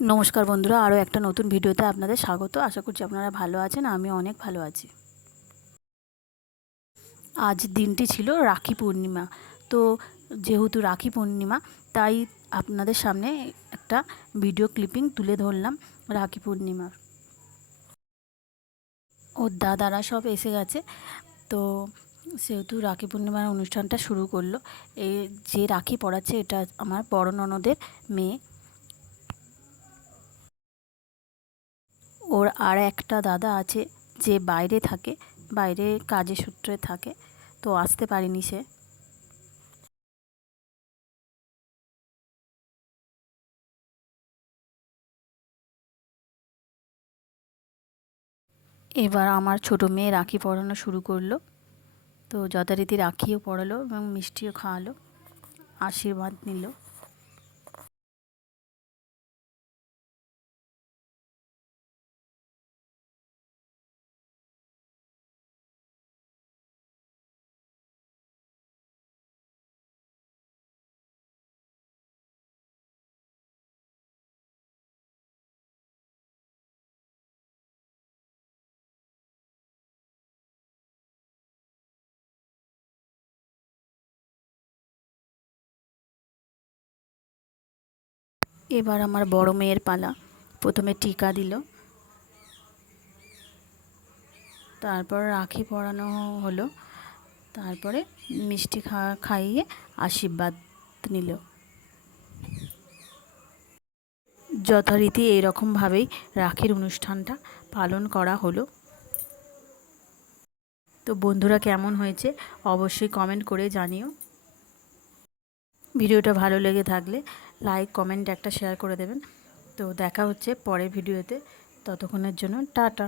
নমস্কার বন্ধুরা, আরও একটা নতুন ভিডিওতে আপনাদের স্বাগত। আশা করছি আপনারা ভালো আছেন। আমি অনেক ভালো আছি। আজ দিনটি ছিল রাখি পূর্ণিমা। তো যেহেতু রাখি পূর্ণিমা, তাই আপনাদের সামনে একটা ভিডিও ক্লিপিং তুলে ধরলাম রাখি পূর্ণিমার। ওর দাদারা সব এসে গেছে। তো সেহেতু রাখি পূর্ণিমার অনুষ্ঠানটা শুরু করলো। এই যে রাখি পড়াচ্ছে, এটা আমার বড় ননদের মেয়ে। ওর আর একটা দাদা আছে যে বাইরে থাকে, বাইরে কাজের সূত্রে থাকে, তো আসতে পারেনি সে। এবার আমার ছোটো মেয়ে রাখি পরানো শুরু করলো। তো যথারীতি রাখিও পরালো এবং মিষ্টিও খাওয়ালো, আশীর্বাদ নিল। এবার আমার বড় মেয়ের পালা। প্রথমে টিকা দিল, তারপর রাখি পরানো হলো, তারপরে মিষ্টি খাইয়ে আশীর্বাদ নিল। যথারীতি এইরকমভাবেই রাখির অনুষ্ঠানটা পালন করা হলো। তো বন্ধুরা, কেমন হয়েছে অবশ্যই কমেন্ট করে জানিও। ভিডিওটা ভালো লেগে থাকলে লাইক, কমেন্ট একটা শেয়ার করে দেবেন। তো দেখা হচ্ছে পরের ভিডিওতে। ততক্ষণের জন্য টাটা।